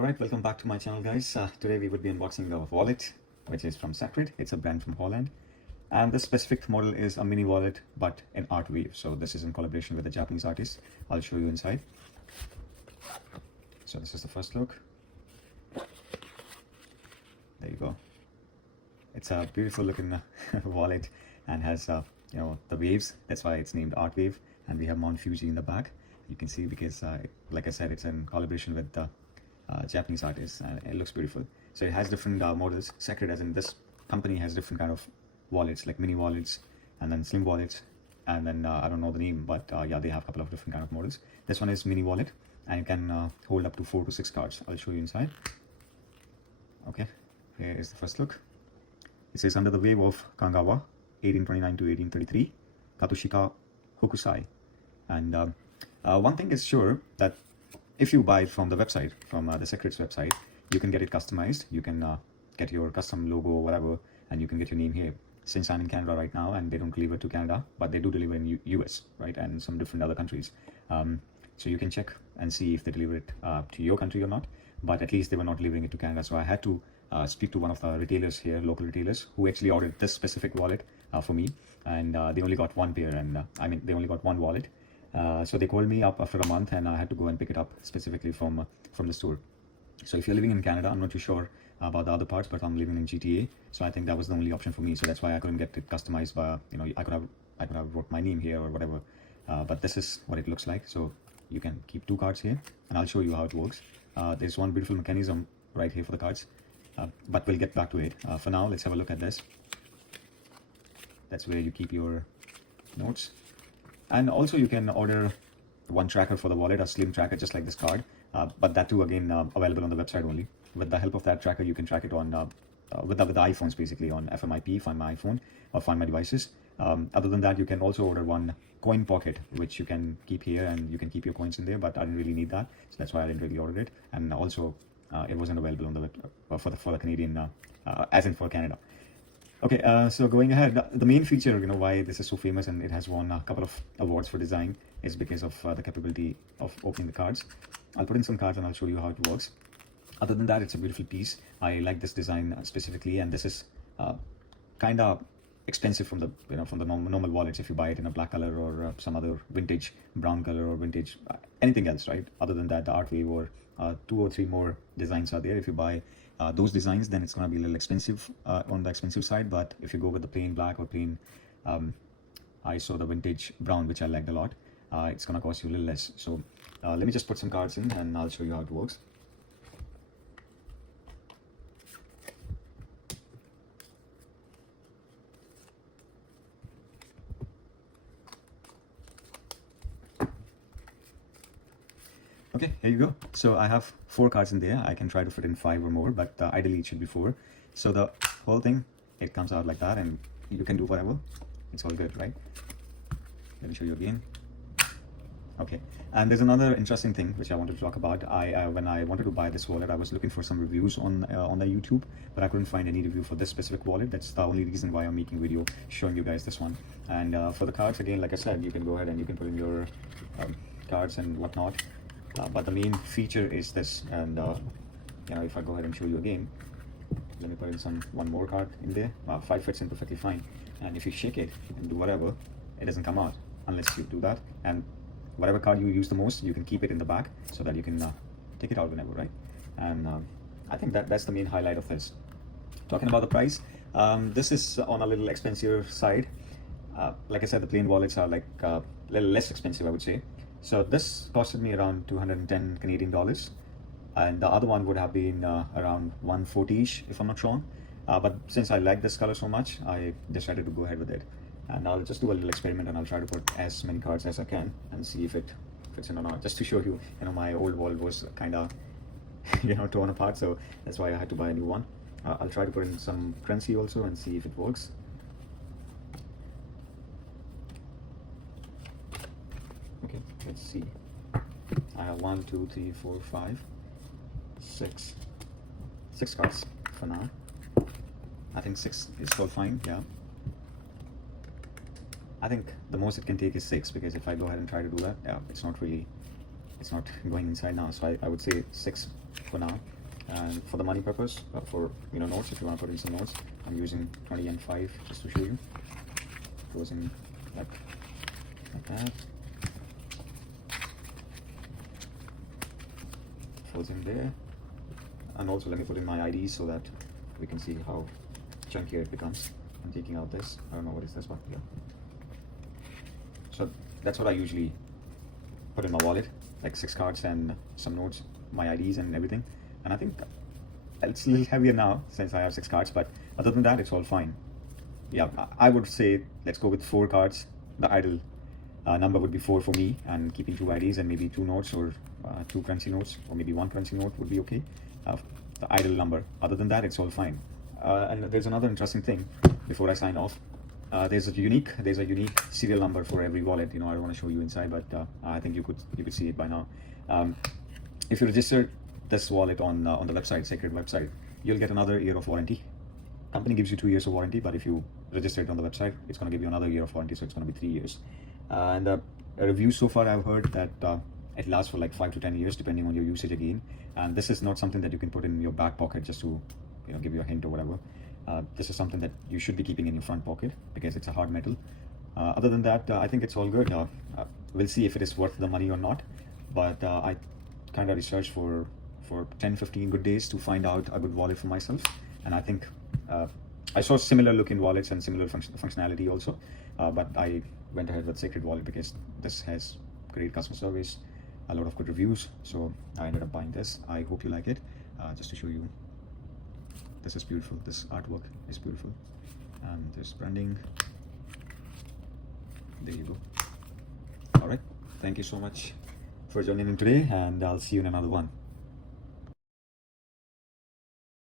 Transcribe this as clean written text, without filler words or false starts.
Alright, welcome back to my channel, guys. Today we would be unboxing a wallet which is from Secrid. It's a brand from Holland, and this specific model is a mini wallet but in art wave. So this is in collaboration with a Japanese artist. I'll show you inside. So this is the first look. There you go. It's a beautiful looking wallet and has the waves. That's why it's named Art Wave. And we have Mount Fuji in the back. You can see because like I said, it's in collaboration with the Japanese artists, and it looks beautiful. So it has different models. Secrid, as in this company, has different kind of wallets, like mini wallets and then slim wallets, and then I don't know the name, but yeah, they have a couple of different kind of models. This one is mini wallet, and it can hold up to 4 to 6 cards. I'll show you inside. Okay, here is the first look. It says, under the wave of Kangawa, 1829 to 1833, Katoshika Hokusai. And one thing is sure, that if you buy it from the website, from the Secrid's website, you can get it customized. You can get your custom logo or whatever, and you can get your name here. Since I'm in Canada right now, and they don't deliver to Canada, but they do deliver in US, right, and some different other countries. So you can check and see if they deliver it to your country or not, but at least they were not delivering it to Canada. So I had to speak to one of the retailers here, local retailers, who actually ordered this specific wallet for me, and they only got one pair, and they only got one wallet. So they called me up after a month, and I had to go and pick it up specifically from the store. So if you're living in Canada, I'm not too sure about the other parts, but I'm living in GTA, so I think that was the only option for me. So that's why I couldn't get it customized by, I could have wrote my name here or whatever. But this is what it looks like. So you can keep 2 cards here, and I'll show you how it works. There's one beautiful mechanism right here for the cards, but we'll get back to it. For now, let's have a look at this. That's where you keep your notes. And also you can order one tracker for the wallet, a slim tracker just like this card, but that too again available on the website only. With the help of that tracker, you can track it on with the iPhones, basically on FMIP, Find My iPhone or Find My Devices. Other than that, you can also order one coin pocket, which you can keep here, and you can keep your coins in there, but I didn't really need that, so that's why I didn't really order it. And also it wasn't available on the web for the Canadian, as in for Canada. Okay, so going ahead, the main feature, why this is so famous and it has won a couple of awards for design, is because of the capability of opening the cards. I'll put in some cards and I'll show you how it works. Other than that, it's a beautiful piece. I like this design specifically, and this is kind of expensive from the normal wallets if you buy it in a black color or some other vintage brown color or vintage anything else, right? Other than that, the Art Wave or 2 or 3 more designs are there. If you buy those designs, then it's going to be a little expensive on the expensive side. But if you go with the plain black or plain I saw the vintage brown, which I liked a lot, it's going to cost you a little less. So let me just put some cards in and I'll show you how it works. Okay, here you go. So I have 4 cards in there. I can try to fit in 5 or more, but ideally it should be 4. So the whole thing, it comes out like that, and you can do whatever. It's all good, right? Let me show you again. Okay, and there's another interesting thing which I wanted to talk about. When I wanted to buy this wallet, I was looking for some reviews on the YouTube, but I couldn't find any review for this specific wallet. That's the only reason why I'm making a video showing you guys this one. And for the cards, again, like I said, you can go ahead and you can put in your cards and whatnot. But the main feature is this, and if I go ahead and show you again, let me put in one more card in there. 5 fits in perfectly fine, and if you shake it and do whatever, it doesn't come out unless you do that. And whatever card you use the most, you can keep it in the back so that you can take it out whenever, right? And I think that's the main highlight of this. Talking about the price, this is on a little expensive side. Like I said, the plain wallets are like a little less expensive, I would say. So this costed me around 210 Canadian dollars, and the other one would have been around 140-ish, if I'm not wrong. But since I like this color so much, I decided to go ahead with it. And I'll just do a little experiment, and I'll try to put as many cards as I can and see if it fits in or not. Just to show you, my old wallet was kind of, torn apart, so that's why I had to buy a new one. I'll try to put in some currency also and see if it works. Okay, let's see. I have 1, 2, 3, 4, 5, 6 cards for now. I think 6 is still fine. Yeah, I think the most it can take is 6, because if I go ahead and try to do that, yeah, it's not really it's not going inside now, so I would say 6 for now. And for the money purpose, for notes, if you want to put in some notes, I'm using 20 and 5 just to show you. Goes in like that. Goes in there. And also let me put in my IDs so that we can see how chunkier it becomes. I'm taking out this. I don't know what is this, but yeah. So that's what I usually put in my wallet, like 6 cards and some notes, my IDs and everything. And I think it's a little heavier now since I have 6 cards, but other than that, it's all fine. Yeah, I would say let's go with 4 cards. The ideal number would be 4 for me, and keeping 2 IDs and maybe 2 notes or 2 currency notes, or maybe 1 currency note would be okay. The ideal number. Other than that, it's all fine. And there's another interesting thing before I sign off. There's a unique serial number for every wallet. I don't want to show you inside, but I think you could see it by now. If you register this wallet on the website, Secrid website, you'll get another year of warranty. Company gives you 2 years of warranty, but if you register it on the website, it's going to give you another year of warranty, so it's going to be 3 years. And a review so far, I've heard that it lasts for like 5 to 10 years depending on your usage again. And this is not something that you can put in your back pocket just to give you a hint or whatever. This is something that you should be keeping in your front pocket because it's a hard metal. Other than that, I think it's all good. We'll see if it is worth the money or not, but I kind of researched for 10-15 good days to find out a good wallet for myself, and I think I saw similar looking wallets and similar functionality also, but I went ahead with Secrid wallet because this has great customer service, a lot of good reviews, so I ended up buying this. I hope you like it. Just to show you, this is beautiful. This artwork is beautiful, and this branding, there you go. All right, thank you so much for joining in today, and I'll see you in another one.